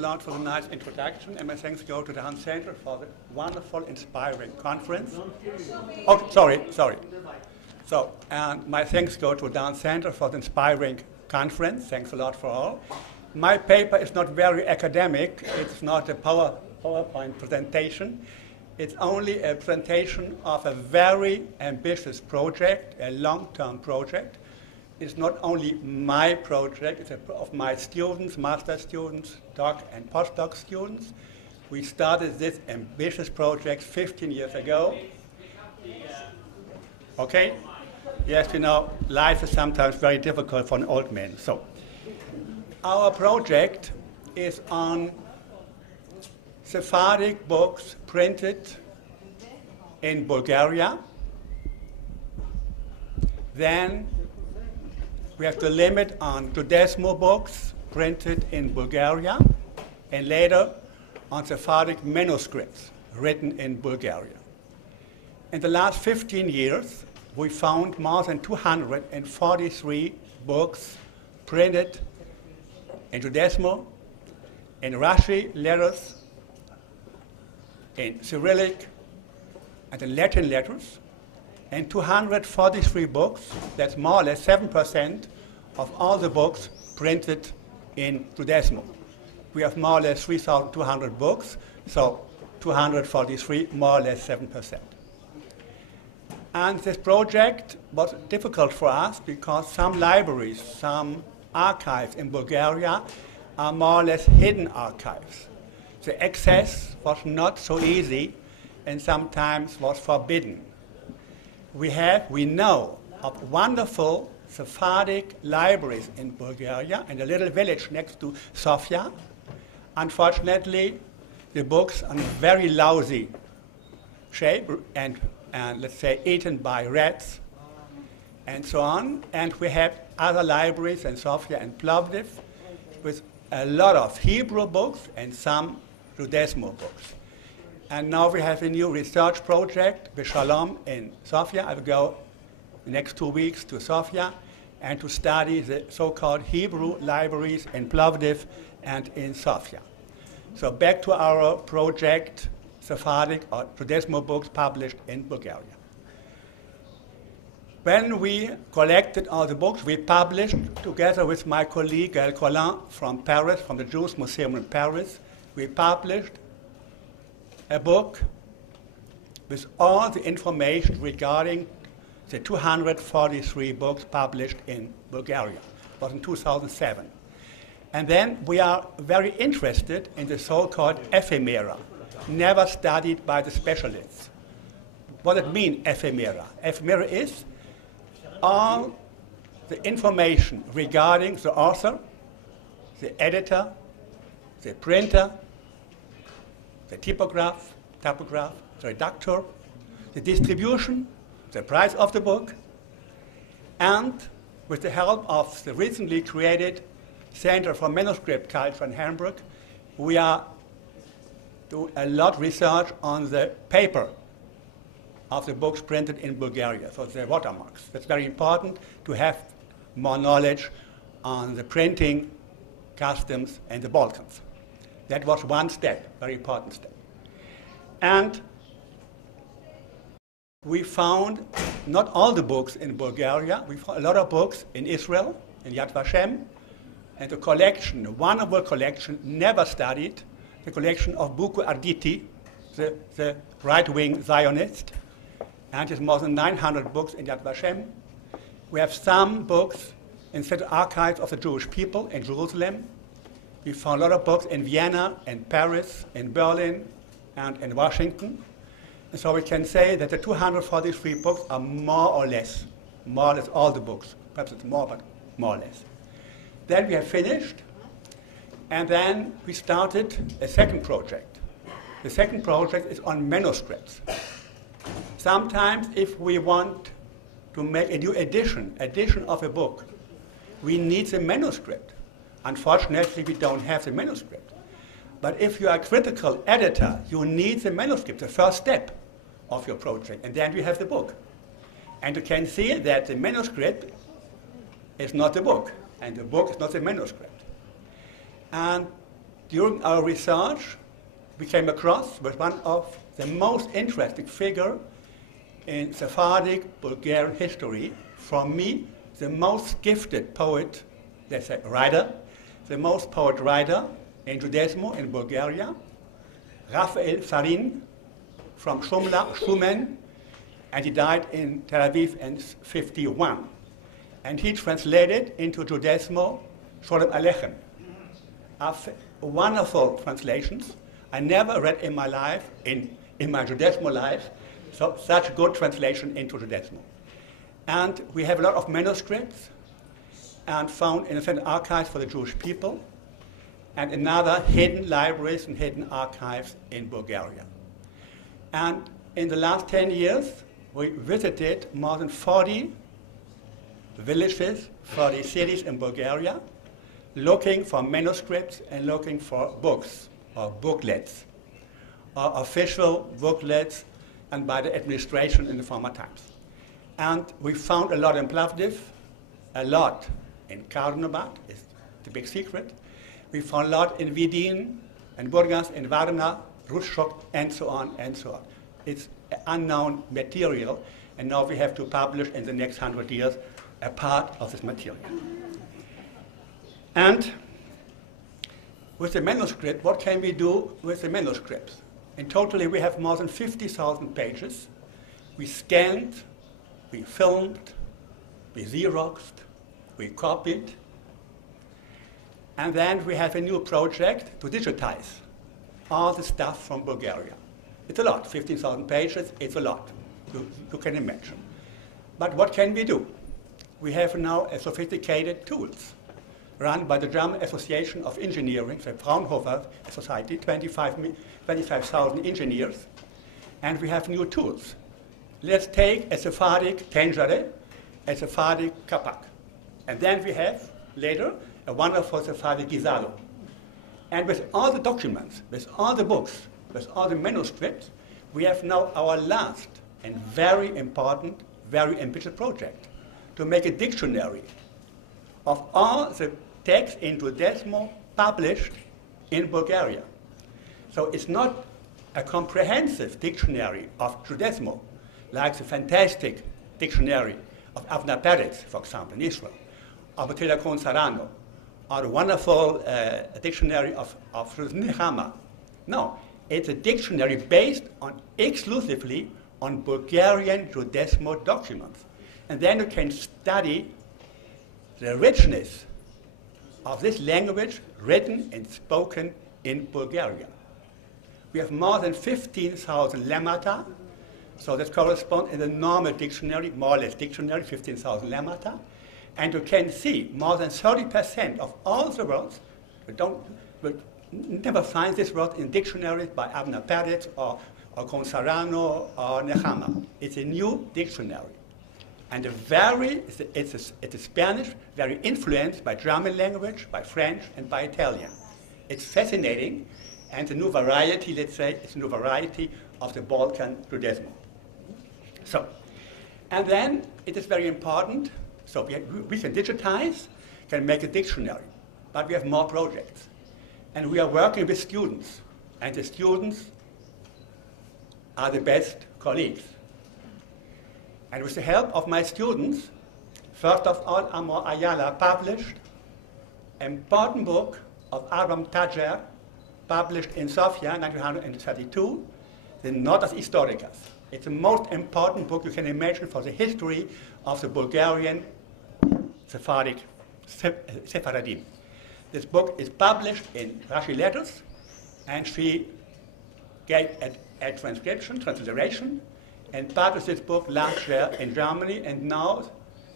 A lot for the nice introduction, and my thanks go to the Dehaan Center for the wonderful, inspiring conference. Oh, sorry. So, and my thanks go to the Dehaan Center for the inspiring conference. Thanks a lot for all. My paper is not very academic. It's not a PowerPoint presentation. It's only a presentation of a very ambitious project, a long-term project. It's not only my project, it's of my students, master students, doc and postdoc students. We started this ambitious project 15 years ago. Okay? Yes, you know, life is sometimes very difficult for an old man. So, our project is on Sephardic books printed in Bulgaria. Then we have the limit on Juzmo books printed in Bulgaria, and later on Sephardic manuscripts written in Bulgaria. In the last 15 years, we found more than 243 books printed in Juzmo, in Rashi letters, in Cyrillic, and in Latin letters, and 243 books, that's more or less 7% of all the books printed in Juzmo. We have more or less 3,200 books, so 243, more or less 7%. And this project was difficult for us because some libraries, some archives in Bulgaria are more or less hidden archives. The access was not so easy and sometimes was forbidden. We know of wonderful Sephardic libraries in Bulgaria and a little village next to Sofia. Unfortunately, the books are in very lousy shape and let's say eaten by rats and so on. And we have other libraries in Sofia and Plovdiv with a lot of Hebrew books and some Juzmo books. And now we have a new research project, B'Shalom, in Sofia. I will go the next 2 weeks to Sofia and to study the so-called Hebrew libraries in Plovdiv and in Sofia. So back to our project, Sephardic or Juzmo books published in Bulgaria. When we collected all the books, we published, together with my colleague Gaël Collin from Paris, from the Jewish Museum in Paris, we published a book with all the information regarding the 243 books published in Bulgaria. It was in 2007. And then we are very interested in the so-called ephemera, never studied by the specialists. What does it mean, ephemera? Ephemera is all the information regarding the author, the editor, the printer, the typograph, the redactor, the distribution, the price of the book, and with the help of the recently created Center for Manuscript Culture in Hamburg, we are doing a lot of research on the paper of the books printed in Bulgaria, so the watermarks. That's very important to have more knowledge on the printing customs in the Balkans. That was one step, very important step. And we found not all the books in Bulgaria. We found a lot of books in Israel, in Yad Vashem, and the collection, a wonderful collection, never studied, the collection of Buku Arditi, the right-wing Zionist, and it's more than 900 books in Yad Vashem. We have some books in the archives of the Jewish people in Jerusalem. We found a lot of books in Vienna, in Paris, in Berlin, and in Washington. And so we can say that the 243 books are more or less all the books. Perhaps it's more, but more or less. Then we have finished, and then we started a second project. The second project is on manuscripts. Sometimes if we want to make a new edition of a book, we need the manuscript. Unfortunately, we don't have the manuscript. But if you are a critical editor, you need the manuscript, the first step of your project, and then you have the book. And you can see that the manuscript is not the book, and the book is not the manuscript. And During our research, we came across with one of the most interesting figure in Sephardic Bulgarian history. For me, the most gifted poet, let's say writer, the most poet writer in Judesmo in Bulgaria, Raphael Farin from Shumen, and he died in Tel Aviv in 1951. And he translated into Judesmo Sholem Aleichem. Wonderful translations. I never read in my life, in my Judesmo life, such good translation into Judesmo. And we have a lot of manuscripts and found in the archives for the Jewish people, and in other hidden libraries and hidden archives in Bulgaria. And in the last 10 years, we visited more than 40 villages, 40 cities in Bulgaria, looking for manuscripts and looking for books or booklets, or official booklets, and by the administration in the former times. And we found a lot in Plovdiv, a lot in Karnobat, is the big secret. We found a lot in Vidin, and Burgas, in Varna, Rushok, and so on, and so on. It's unknown material, and now we have to publish in the next 100 years a part of this material. And with the manuscript, what can we do with the manuscripts? In totally, we have more than 50,000 pages. We scanned, we filmed, we Xeroxed, we copied, and then we have a new project to digitize all the stuff from Bulgaria. It's a lot, 15,000 pages, it's a lot, you can imagine. But what can we do? We have now a sophisticated tools run by the German Association of Engineering, the Fraunhofer Society, 25,000 engineers, and we have new tools. Let's take a Sephardic Tenjere, a Sephardic Kapak, and then we have, later, a wonderful Sephardic Gizalo. And with all the documents, with all the books, with all the manuscripts, we have now our last and very important, very ambitious project to make a dictionary of all the texts in Judesmo published in Bulgaria. So it's not a comprehensive dictionary of Judesmo, like the fantastic dictionary of Avner Peretz, for example, in Israel, or Matilda Cohn-Sarano, or the wonderful dictionary of Nechama. No, it's a dictionary based on exclusively on Bulgarian Judesmo documents. And then you can study the richness of this language written and spoken in Bulgaria. We have more than 15,000 lemmata, so that corresponds in the normal dictionary, more or less dictionary, 15,000 lemmata. And you can see more than 30% of all the words, we never find this word in dictionaries by Avner Peretz or Cohn-Sarano or Nechama. It's a new dictionary. And it's a Spanish, very influenced by German language, by French, and by Italian. It's fascinating, and a new variety, let's say, it's a new variety of the Balkan Judesmo. So, and then it is very important, so we can digitize, can make a dictionary, but we have more projects. And we are working with students, and the students are the best colleagues. And with the help of my students, first of all, Amor Ayala published an important book of Abraham Tadger, published in Sofia, 1932, the Notas Historicas. It's the most important book you can imagine for the history of the Bulgarian Sephardim. This book is published in Rashi letters, and she gave a transcription, transliteration, and published this book last year in Germany, and now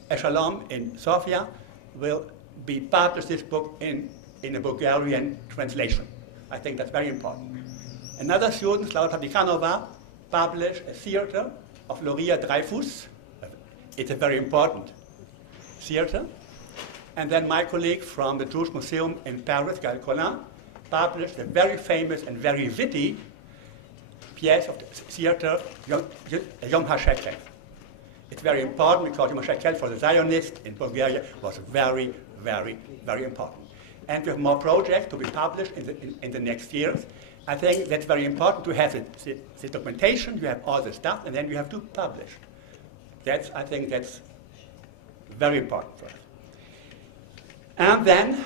Echelon in Sofia will be published this book in a Bulgarian translation. I think that's very important. Another student, Laura Padikanova, published a theater of Loria Dreyfus. It's a very important theater. And then my colleague from the Jewish Museum in Paris, Gaël Collin, published a very famous and very witty piece of the theater, Yom HaShekel. It's very important because Yom HaShekel for the Zionists in Bulgaria was very, very, very important. and we have more projects to be published in the next years. I think that's very important to have the documentation, you have all the stuff, and then you have to publish. I think that's very important for us. And then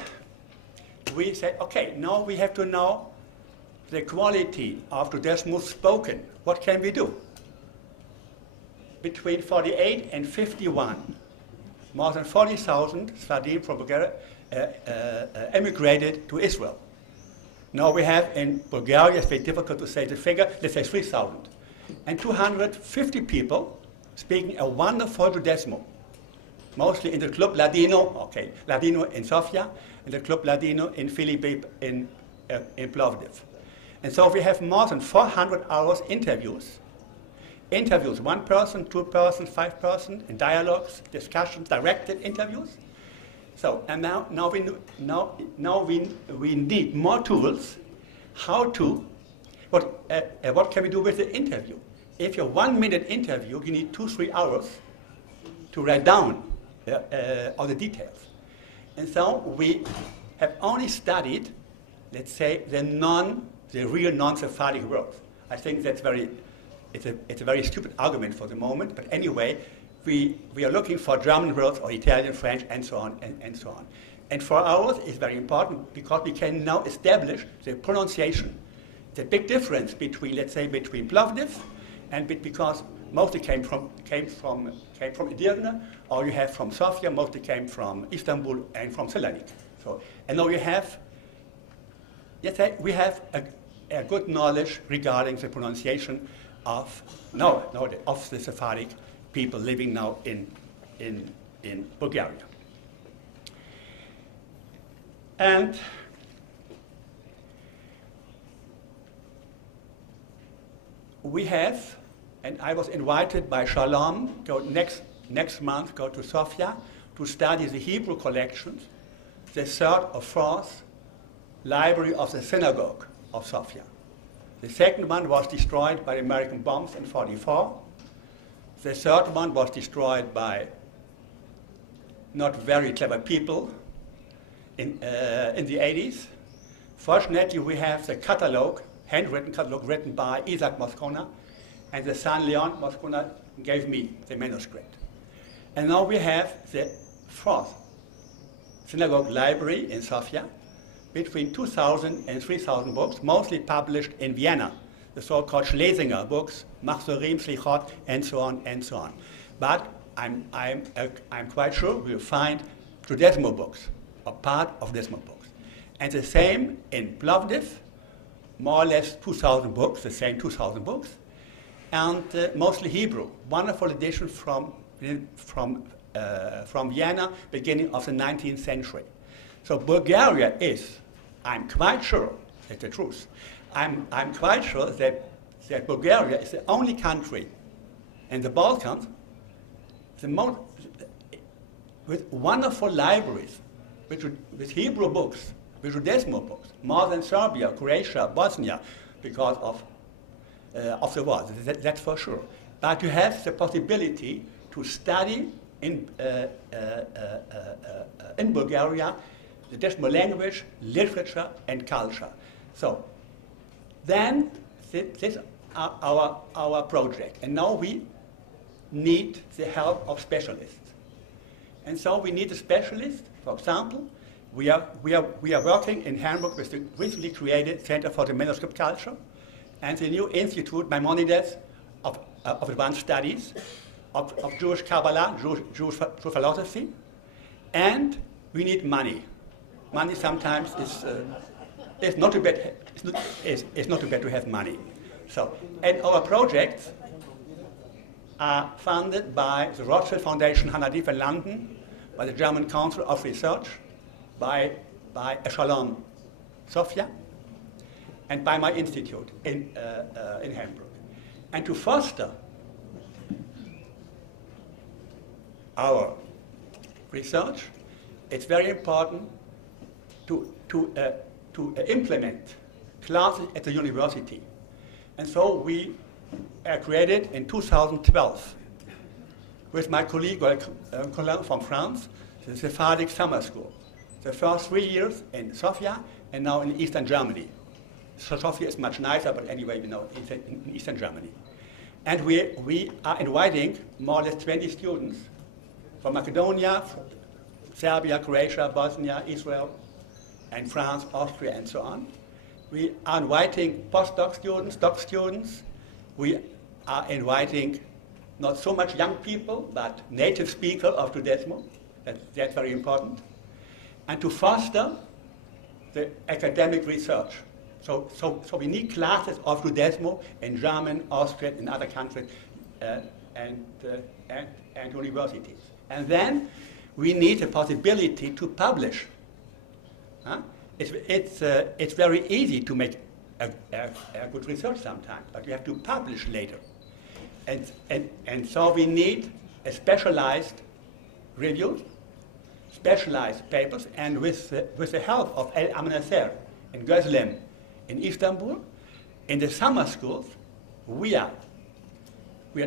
we say, okay, now we have to know the quality of Juzmo spoken. What can we do? Between 48 and 51, more than 40,000 Sfardim from Bulgaria emigrated to Israel. Now we have in Bulgaria, it's very difficult to say the figure, let's say 3,000. And 250 people speaking a wonderful Juzmo, mostly in the Club Ladino, Ladino in Sofia, and the Club Ladino in Filipip in Plovdiv. And so we have more than 400 hours interviews. Interviews, 1 person, 2 persons, 5 persons, in dialogues, discussions, directed interviews. So, and now we need more tools. What can we do with the interview? If you're 1 minute interview, you need 2-3 hours to write down all the details. And so we have only studied, let's say, the real non-Sephardic words. I think that's it's a very stupid argument for the moment, but anyway, we are looking for German words or Italian, French, and so on, and so on. And for ours, it's very important because we can now establish the pronunciation. The big difference between, let's say, between Plovdiv and because mostly came from Edirne, or you have from Sofia, mostly came from Istanbul and from Selanik. So, and now we have a good knowledge regarding the pronunciation of the Sephardic people living now in Bulgaria. And we have, and I was invited by Shalom next month go to Sofia to study the Hebrew collections, the 3rd or 4th library of the synagogue of Sofia. The second one was destroyed by American bombs in 1944. The third one was destroyed by not very clever people in the 80s. Fortunately, we have the catalog, handwritten catalog, written by Isaac Moscona, and the son Leon Moscona gave me the manuscript. And now we have the 4th synagogue library in Sofia, between 2,000 and 3,000 books, mostly published in Vienna, the so-called Schlesinger books, Machzorim, Slichot, and so on and so on. But I'm quite sure we'll find Juzmo books, or part of Juzmo books. And the same in Plovdiv, more or less 2,000 books, the same 2,000 books, and mostly Hebrew. Wonderful edition from Vienna, beginning of the 19th century. So Bulgaria is, I'm quite sure, that's the truth, I'm quite sure that Bulgaria is the only country in the Balkans with wonderful libraries, with Hebrew books, with Juzmo books, more than Serbia, Croatia, Bosnia, because of the war, that's for sure. But you have the possibility to study in Bulgaria the Juzmo language, literature, and culture. So then this is our project. And now we need the help of specialists. And so we need a specialist. For example, we are working in Hamburg with the recently created Center for the Manuscript Culture and the new Institute, Maimonides, of Advanced Studies, of Jewish Kabbalah, Jewish philosophy. And we need money. Money sometimes is not too bad. It's not too bad to have money. So, and our projects are funded by the Rothschild Foundation Hanadiv in London, by the German Council of Research, by Echelon Sofia, and by my institute in Hamburg. And to foster our research, it's very important to implement classes at the university. And so we created in 2012 with my colleague from France, the Sephardic Summer School. the first 3 years in Sofia, and now in Eastern Germany. So Sofia is much nicer, but anyway, it's in Eastern Germany. And we are inviting more or less 20 students from Macedonia, Serbia, Croatia, Bosnia, Israel, and France, Austria, and so on. We are inviting postdoc students, doc students. We are inviting not so much young people, but native speakers of Judesmo. That's very important. And to foster the academic research. So we need classes of Judesmo in German, Austrian, and other countries, and universities. And then we need a possibility to publish. It's very easy to make a good research sometimes, but you have to publish later. And so we need a specialized reviews, specialized papers, and with the help of El Amnaser in Gözlem in Istanbul, in the summer schools, we are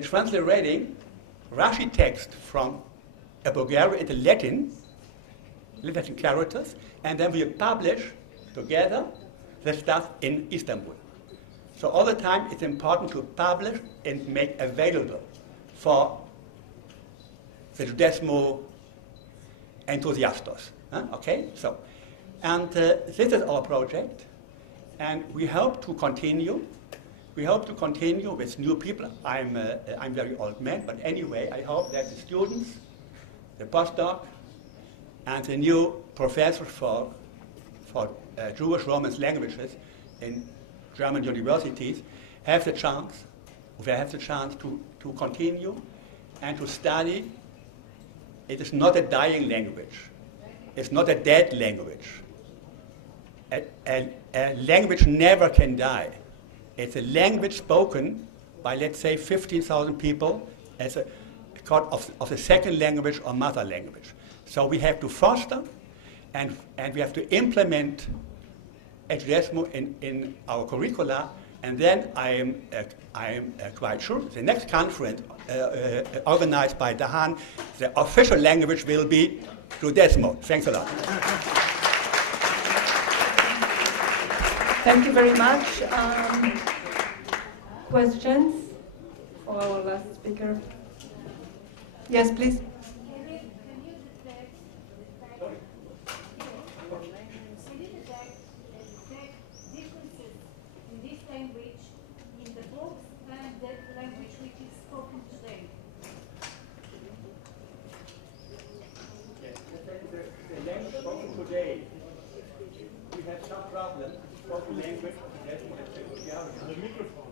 translating Rashi text from Bulgaria into Latin characters, and then we publish together the stuff in Istanbul. So all the time it's important to publish and make available for the Judesmo enthusiastos. Okay, so, and this is our project, and we hope to continue. We hope to continue with new people. I'm very old man, but anyway, I hope that the students, the postdoc, and the new professor for Jewish Romance languages in German universities have the chance to continue and to study. It is not a dying language. It's not a dead language. A language never can die. It's a language spoken by, let's say, 15,000 people as a kind of the second language or mother language. So we have to foster and we have to implement Judesmo in our curricula, and then I am quite sure the next conference organized by Dahán, the official language will be Judesmo. Thanks a lot. Thank you very much. Questions for our last speaker? Yes, please.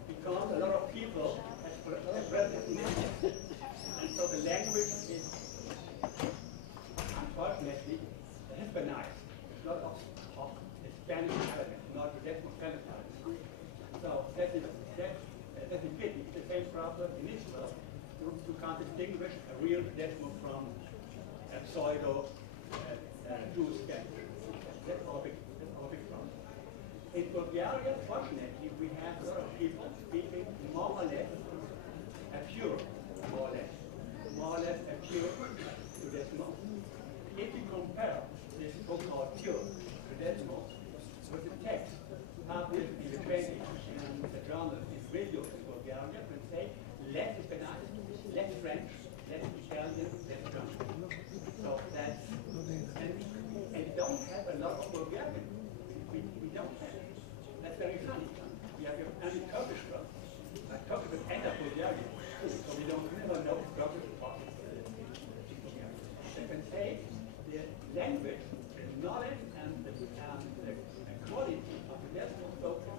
Because a lot of people have read it, and so the language is unfortunately Hispanized. It's not of the Spanish element, not the Judesmo element. So that is a pity. It's the same problem in Israel. You can't distinguish a real Judesmo from a pseudo Jewish Spanish. That's our big problem. In Bulgaria, fortunately, we have a lot of people speaking more or less a pure Judesmo. If you compare this so-called pure Judesmo with the text published in the 20s and the journal is radio in Bulgaria, you can say less Spanish, less French, less Italian, less German. So that's, and we don't have a lot of Bulgarian. We don't have. That's very funny. We have only Turkish one. Turkish will end up Bulgarian. So we don't never know Turkish or you can say the language, the knowledge, and the quality of the Judesmo spoken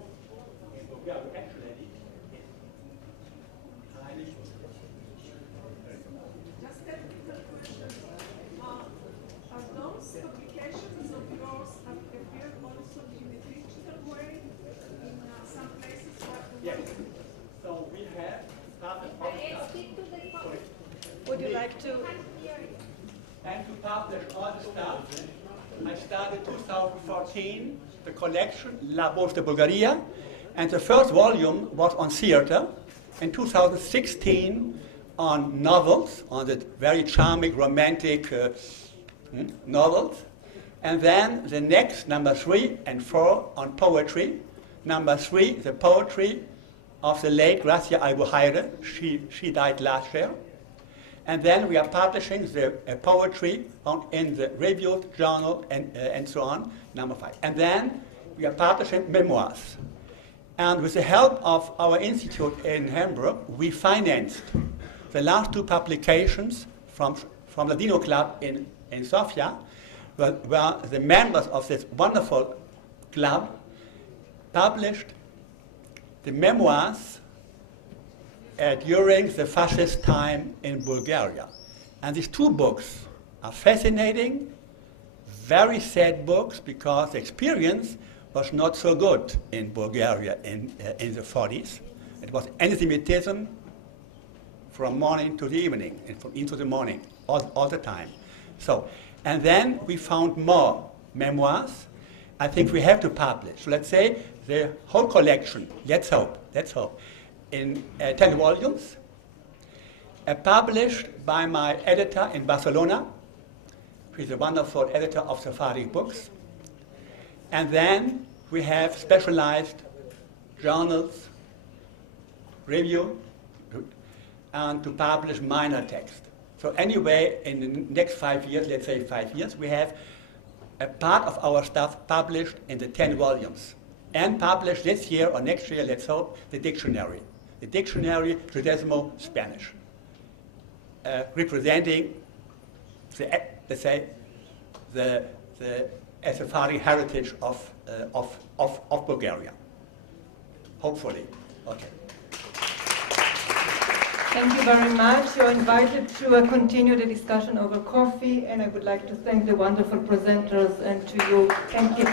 in Bulgaria actually is highly good. Just a little question. Are those publications of yours appeared also in a digital way in some places? Yes. So we have started Would you like to? and to publish all the stuff. I started 2014 the collection La Voz de Bulgaria, and the first volume was on theater. In 2016 on novels, on the very charming romantic novels. And then the next, number 3 and 4, on poetry. Number 3, the poetry of the late Gracia Albujaire. She died last year. And then we are publishing the poetry in the reviewed journal and so on, number 5. And then we are publishing memoirs. And with the help of our institute in Hamburg, we financed the last 2 publications from Ladino Club in Sofia, where the members of this wonderful club published the memoirs during the fascist time in Bulgaria. And these 2 books are fascinating, very sad books, because the experience was not so good in Bulgaria in the 40s. It was anti-Semitism from morning to the evening, and from into the morning, all the time. So, and then we found more memoirs. I think we have to publish. So let's say the whole collection, let's hope, in 10 volumes, published by my editor in Barcelona. She's a wonderful editor of Sephardic books. And then we have specialized journals, review, and to publish minor text. So anyway, in the next 5 years, let's say 5 years, we have a part of our stuff published in the 10 volumes. And published this year or next year, let's hope, the dictionary. The dictionary, Juzesmo, Spanish. Representing, let's say, the Sephardic heritage of Bulgaria. Hopefully. Okay. Thank you very much. You're invited to continue the discussion over coffee, and I would like to thank the wonderful presenters and to you. Thank you.